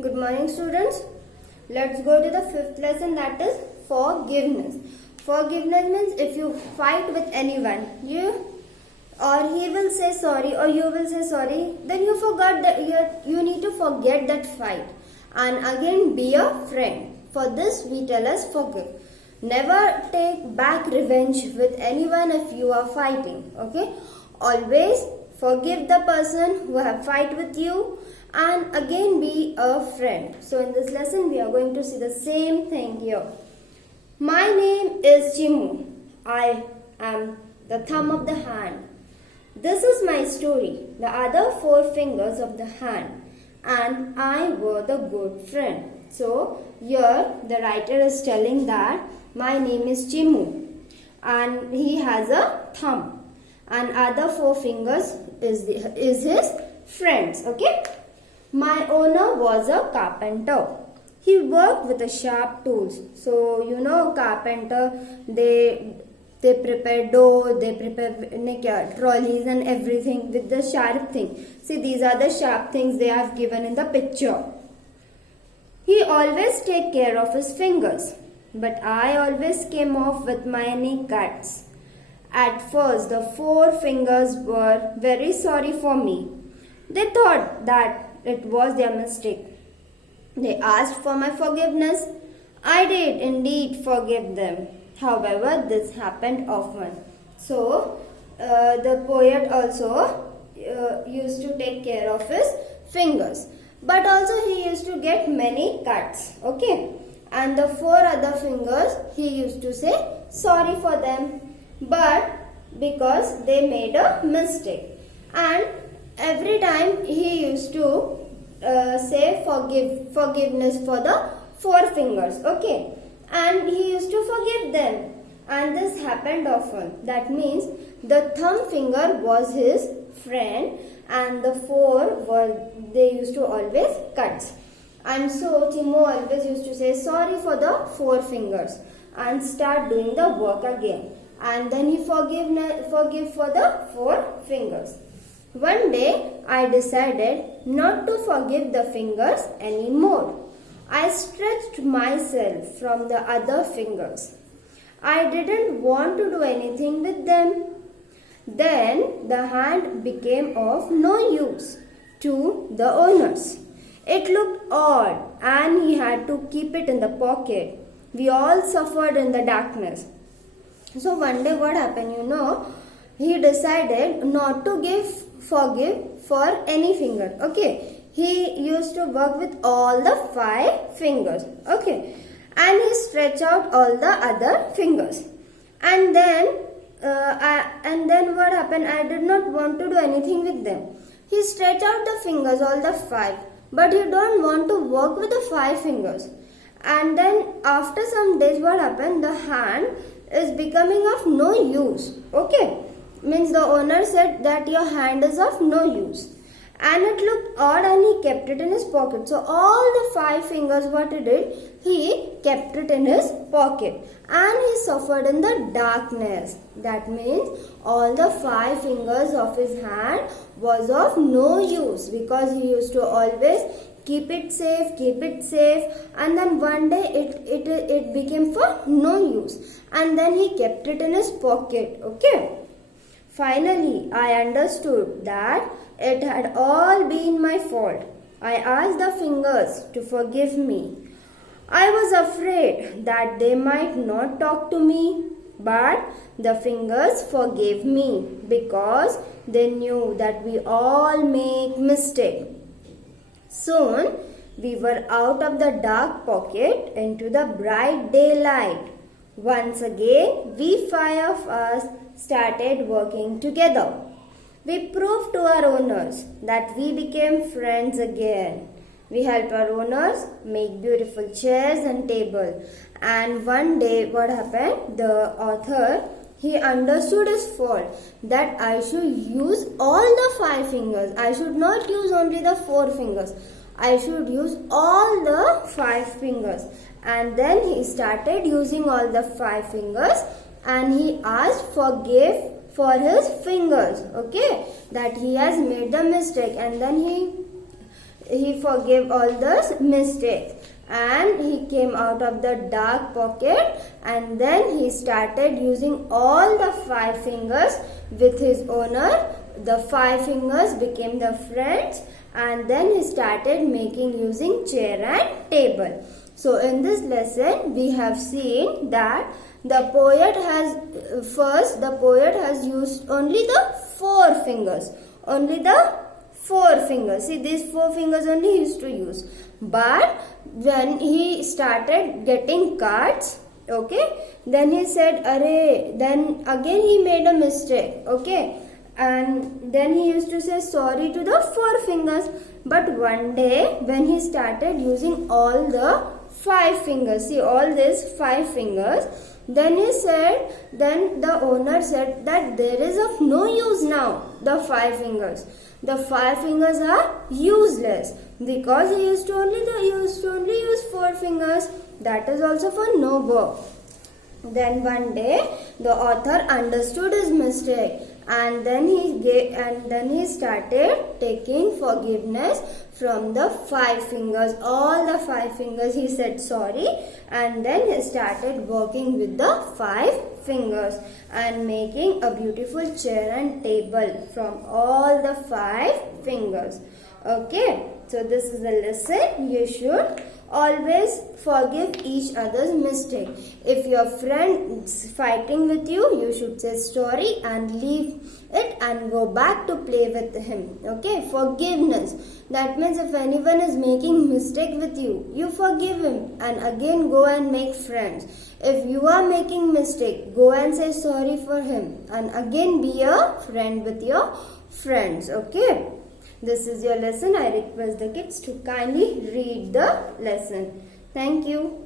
Good morning, students. Let's go to the fifth lesson, that is forgiveness. Forgiveness means if you fight with anyone, he will say sorry or you will say sorry, then you need to forget that fight and again be a friend. For this we tell us forgive. Never take back revenge with anyone if you are fighting. Okay? Always forgive the person who have fight with you and again be a friend. So in this lesson we are going to see the same thing here. My name is Chimu. I am the thumb of the hand. This is my story, the other four fingers of the hand, and I were the good friend. So here the writer is telling that my name is Chimu and he has a thumb and other four fingers is his friends. Okay. My owner was a carpenter. He worked with the sharp tools. So carpenter, they prepare dough, they prepare trolleys and everything with the sharp thing. See, these are the sharp things they have given in the picture. He always take care of his fingers, but I always came off with many cuts. At first, the four fingers were very sorry for me. They thought that it was their mistake. They asked for my forgiveness. I did indeed forgive them. However, this happened often. So, the poet also used to take care of his fingers. But also he used to get many cuts. Okay. And the four other fingers, he used to say sorry for them. But because they made a mistake. And every time he used to say forgiveness for the four fingers. Okay. And he used to forgive them. And this happened often. That means the thumb finger was his friend and the four they used to always cut. And so Timo always used to say sorry for the four fingers and start doing the work again. And then he forgive for the four fingers. One day I decided not to forgive the fingers anymore. I stretched myself from the other fingers. I didn't want to do anything with them. Then the hand became of no use to the owners. It looked odd and he had to keep it in the pocket. We all suffered in the darkness. So one day what happened, he decided not to forgive for any finger. Okay. He used to work with all the five fingers. Okay. And he stretched out all the other fingers. And then what happened? I did not want to do anything with them. He stretched out the fingers, all the five. But he don't want to work with the five fingers. And then after some days what happened? The hand is becoming of no use. Okay. Means the owner said that your hand is of no use. And it looked odd and he kept it in his pocket. So all the five fingers what he did, he kept it in his pocket. And he suffered in the darkness. That means all the five fingers of his hand was of no use. Because he used to always keep it safe. And then one day it became for no use. And then he kept it in his pocket. Okay. Finally, I understood that it had all been my fault. I asked the fingers to forgive me. I was afraid that they might not talk to me, but the fingers forgave me because they knew that we all make mistakes. Soon, we were out of the dark pocket into the bright daylight. Once again, we five of us started working together. We proved to our owners that we became friends again. We helped our owners make beautiful chairs and tables. And one day what happened? The author, he understood his fault that I should use all the five fingers. I should not use only the four fingers. I should use all the five fingers. And then he started using all the five fingers and he asked forgive for his fingers. Okay, that he has made the mistake, and then he forgave all those mistakes. And he came out of the dark pocket, and then he started using all the 5 fingers with his owner. The 5 fingers became the friends, and then he started making using chair and table. So in this lesson we have seen that the poet has used only the 4 fingers. Only the 4 fingers. See, these 4 fingers only he used to use. But when he started getting cards, okay, then he said, "Arey," then again he made a mistake, okay, and then he used to say sorry to the 4 fingers. But one day when he started using all the 5 fingers, see all these 5 fingers, then the owner said that there is of no use now, the 5 fingers. The 5 fingers are useless because he used to only use 4 fingers. That is also for no work. Then one day the author understood his mistake, and then he started taking forgiveness from the 5 fingers. All the 5 fingers he said sorry, and then he started working with the 5 fingers and making a beautiful chair and table from all the 5 fingers. Okay, so this is a lesson. You should always forgive each other's mistake. If your friend is fighting with you, you should say sorry and leave it and go back to play with him. Okay, forgiveness. That means if anyone is making mistake with you, you forgive him and again go and make friends. If you are making mistake, go and say sorry for him and again be a friend with your friends. Okay. This is your lesson. I request the kids to kindly read the lesson. Thank you.